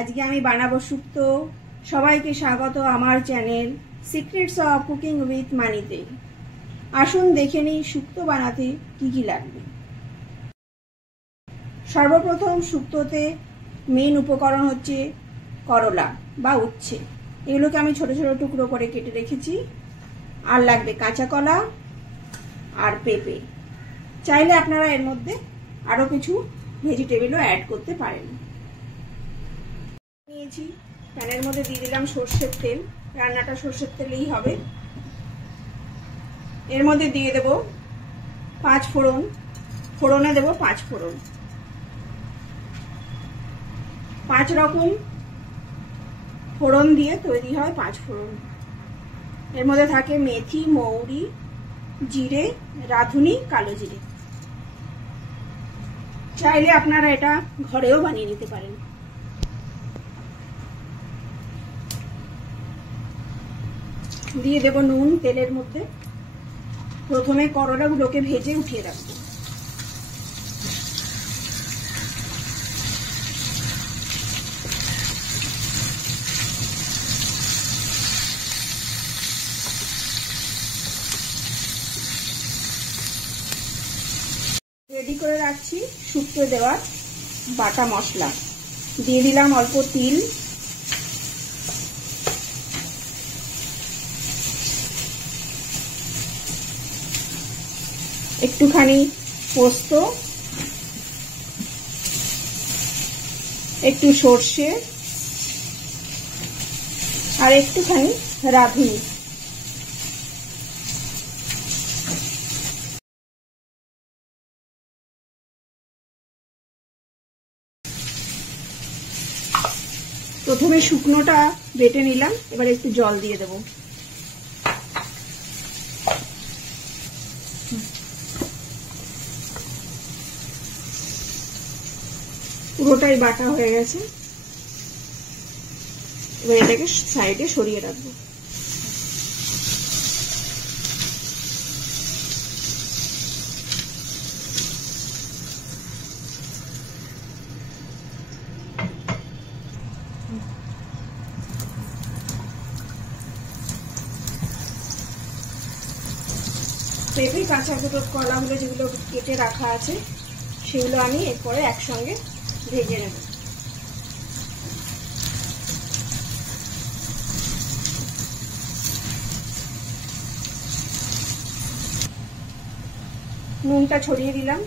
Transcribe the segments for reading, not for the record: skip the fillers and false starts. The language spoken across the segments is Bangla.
আজকে আমি বানাবো শুক্তো। সবাইকে স্বাগত আমার channel secrets of cooking with মানিতে। আসুন দেখে নিই শুক্তো বানাতে কি কি লাগবে। সর্বপ্রথম শুক্তোতে মেন উপকরণ হচ্ছে করলা বা উচ্ছে। এগুলোকে আমি ছোট ছোট টুকরো করে কেটে রেখেছি। আর লাগবে কাঁচা কলা আর পেঁপে। চাইলে আপনারা এর মধ্যে আরো কিছু ভেজিটেবলও অ্যাড করতে পারেন। নিয়েছি, প্যানের মধ্যে দিয়ে দিলাম সর্ষের তেল। রান্নাটা সর্ষের তেলেই হবে। এর মধ্যে দিয়ে দেব 5 ফোড়ন। ফোড়নে দেব 5 ফোড়ন। 5 রকম ফোড়ন দিয়ে তৈরি হয় 5 ফোড়ন। এর মধ্যে থাকে মেথি, মৌরি, জিরে, রাঁধুনি, কালো জিরে। চাইলে আপনারা এটা ঘরেও বানিয়ে নিতে পারেন। দিয়ে দেব নুন তেলের মধ্যে। প্রথমে করলাগুলোকে ভেজে উঠিয়ে রাখবো। রেডি করে রাখছি শুক্তো দেওয়ার বাটা মশলা। দিয়ে দিলাম অল্প তিল, একটুখানি পোস্ত, একটু সর্ষে আর একটুখানি রাঁধুনি। প্রথমে শুকনোটা বেটে নিলাম, এবার একটু জল দিয়ে দেব। পুরোটাই বাটা হয়ে গেছে। এবার এটাকে সাইডে সরিয়ে রাখবো। পেঁপে কাঁচা কলাগুলো যেগুলো কেটে রাখা আছে সেগুলো আমি এরপরে একসঙ্গে ভেজে নেব। নুনটা ছড়িয়ে দিলাম।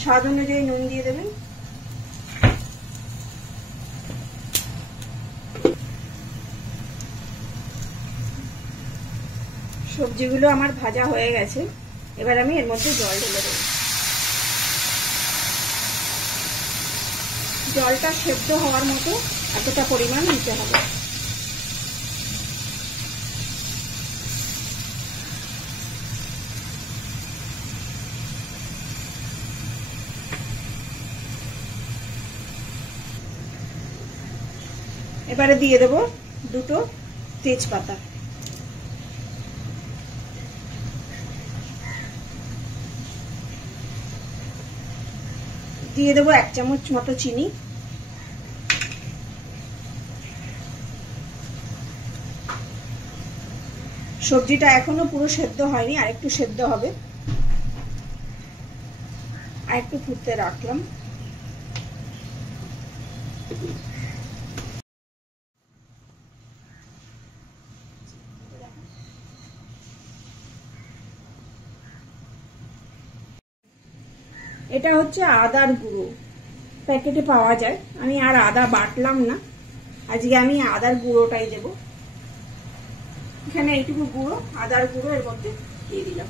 স্বাদ অনুযায়ী নুন দিয়ে দেবেন। সবজিগুলো আমার ভাজা হয়ে গেছে। এবার আমি এর মধ্যে জল ঢেলে দেব। জলটা সেদ্ধ হওয়ার মতো এতটা পরিমাণ দিতে হবে। এবারে দিয়ে দেব 2টো তেজপাতা। দিয়ে দেবো 1 চামচ মতো চিনি। সবজিটা এখনো পুরো সেদ্ধ হয়নি, আরেকটু সেদ্ধ হবে। আরেকটু ফুটতে রাখলাম। এটা হচ্ছে আদার গুঁড়ো, প্যাকেটে পাওয়া যায়। আমি আর আদা বাটলাম না, আজকে আমি আদার গুঁড়োটাই দেব। এখানে এইটুকু গুঁড়ো, আদার গুঁড়ো এর মধ্যে দিয়ে দিলাম।